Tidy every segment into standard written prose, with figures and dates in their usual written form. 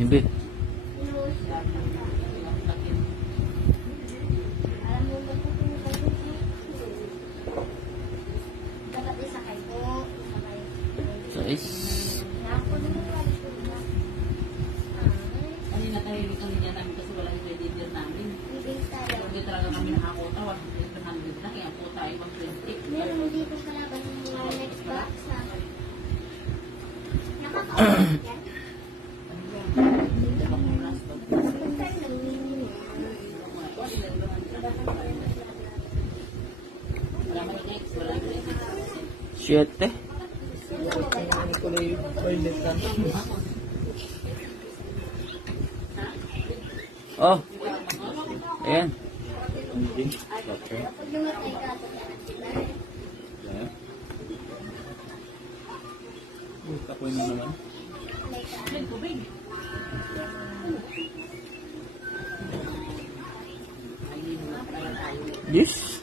Ibig. So is tahimik kami niya namin kasi wala yung editor namin. Hindi talaga kami nakakota. 100 na kaya po tayo 120. Meron dito kalaban ng mga next box na nakaka-open yan. Siyete. Oh. Ayan. Tapoy mo naman. Yes.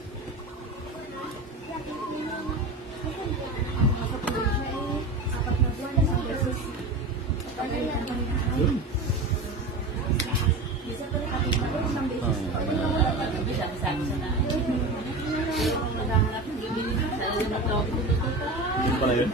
Ano pala yun?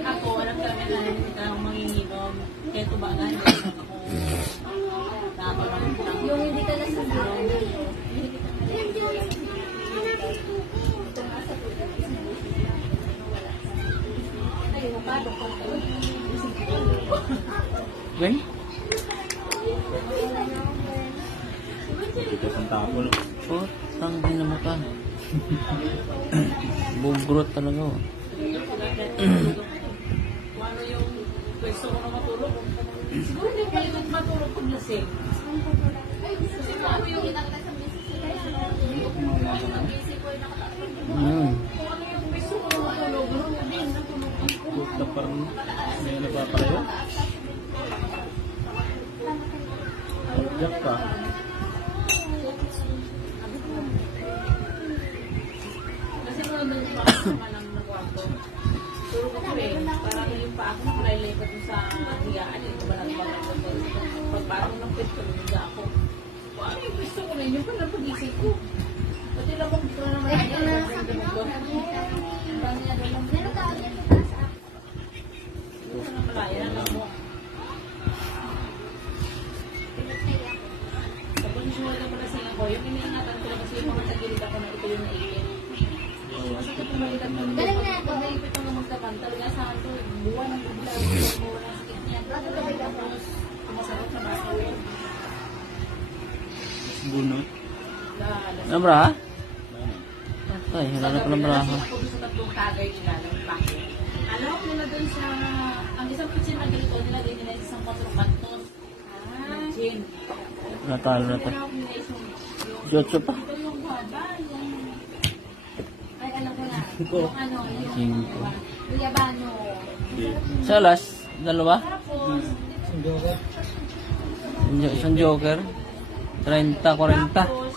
Ako, walang kami na hindi akong manginginom. Kaya tubagan. Yung hindi ka nasasabi. Wen? Dito sa tapo, no? Oh, tangin na mata. Bugrot talaga. Oh. Ano yung pwesto ko na matulog? Siguro hindi ko pala matulog pag lasing. Kasi ano yung inakita sa business nila. Kung ano yung pwesto ko na matulog, hindi natulog ako. Buta parang may napapalayo. Jack ka. Kasi kung nandun pa ako naman ang nagwarto. Tulog ako eh. Parang yung pa ako nakalilipat yung sa higaan. Yung balat-balat ko. Pagparang ng pwesto ko, higa ako. Kung ano yung pwesto ko na yun, yung pala pag-isip ko. Pati labang dito na naman yan. Meron ka ulit sa taas ah. Ito na malaya na mo. Tapos yung wala mo lasing ako, yung iniingatan ko lang kasi yung mga tagilid ako na ito yung naipit. Masakit yung balikat mo. Galing na ako. Pag naipit ang magtakan, talaga sa akin ito, buwan ng bugla. Buwan ng sakit niya. Tapos, masarap na baso yun. Bunot. Ano bra? Ay, wala na pala braha. Ako sa tatlong tagay nila ng pake. Alam ko na dun sa, ang isang kitchen na dito, nilagay nila sa isang 4 kantos. Gin. Natalo na to. Jotso pa. Ito yung baba, yung... Ay, alam ko na. Ito. Yung ano, yung Cinco. Yabano. Sa last, dalawa? Tapos, Isang joker. 30, 40. Tapos,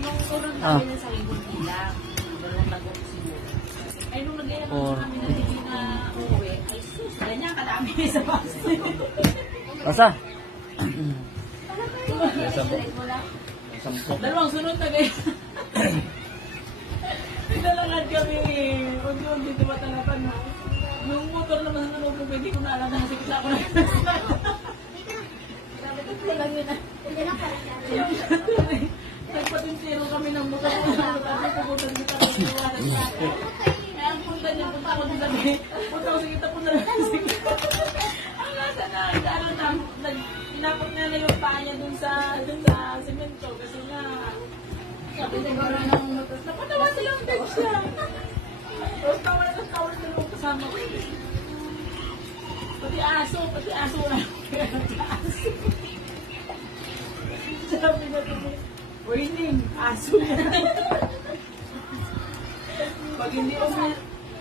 nung urang Ah. kami na sa lingkod nila, dalawang lagok siguro. Ay, nung nag-ilan Or- kami na hindi na uuwi, ay sus, ganyan kadami sa bus. Asa? Dalawang sunod na ganyan. Naglalakad kami, kung doon dito matalapan mo. Yung motor naman sa nalubog, hindi ko na alam na nasikita ako na. Ito lang yun ah. Nagpatinsiro kami ng motor ko na tapos pupunta dito ako sa iwanan sa akin. Kaya ang punta niya, punta ako dito sabi, punta ako sa kita, punta na sige. Ang nasa na, inapot nga na yung paa niya dun sa semento kasi nga, sabi siguro ng motor, napatawa silang bed siya. Tapos tawa sila yung kasama ko. Pati aso na. Sabi na ito, uy,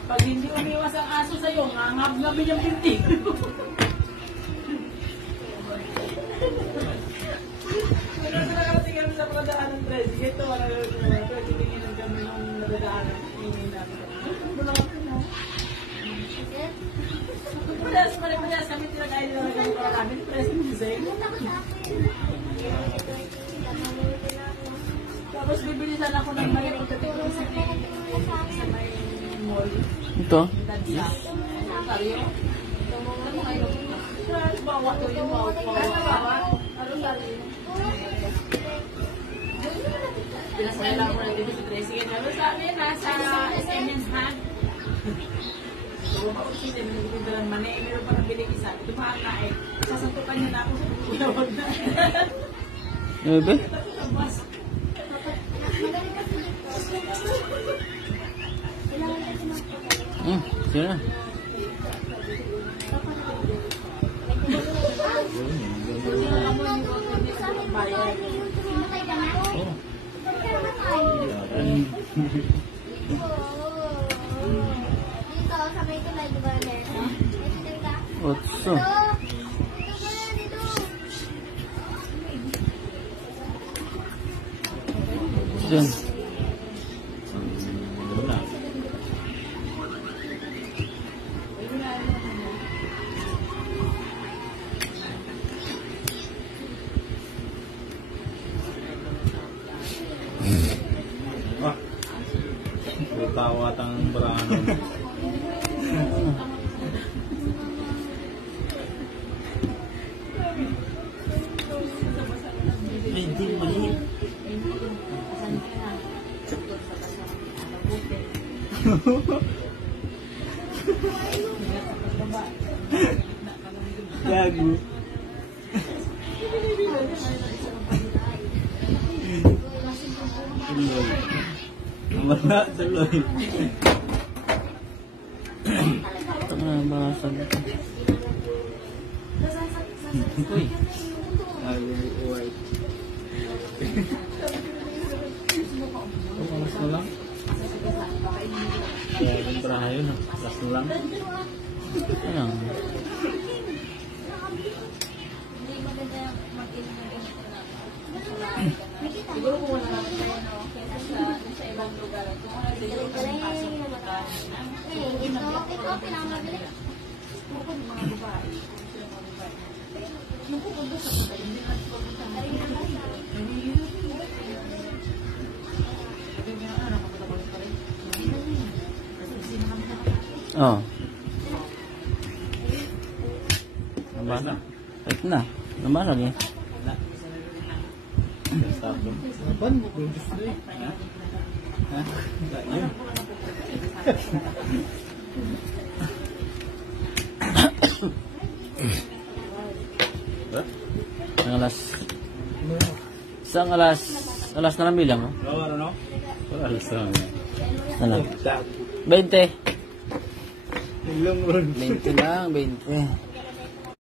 Pag hindi umiwas ang aso sa'yo, ngangab-ngabin yung pinti. Wala na nakarating kami sa pagdaan ng Tracy. Ito, wala na tingin kami nung nadadaanan. Tingin namin. Padas kami tinagayin na lang para namin. Tracy Musay. Tapos bibilisan ako ng mali pagkatulong sa may mall. Ito. Bawa to yung bawa. Pinasaya lang ko na dito sa Tracy. Ano sabi, nasa SNN's hand. So, mausite, minigitidaran man eh. Meron pa ng biling isa. Ito pa nga eh. Sasantukan niya na ako sa pagkuyawag na. Ebe? Tapos, Sige na. Dito, sabay ko lang, di ba, Otso. Diyan. Wala. Ah. Tawat ang barahan. Hindi mali. Gago. Wala tuloy. Ito na basag. Uy. Uy. Mas na lang. Kaya yung barahan yun. Last na lang. Ayan. Hindi maganda yung mag-inom ng ganito na. siguro kung wala naman tayo, no? Kaya sa ibang lugar. Kung wala tayo, yung pasok ka. Ito, pinakamabili. Bukod mga babae. Sila mga babae. Nung pupunta sa babae, hindi natin pupunta. Oh. Nabasa? Ito na. Nabasa eh. Stop them. Apan mo kung gusto eh. Ha? Yun. Ang alas. Isang alas na lang bilang. Oh. Wala no? Wala lang. Na lang. 20. Ilang ron. 20 lang, 20.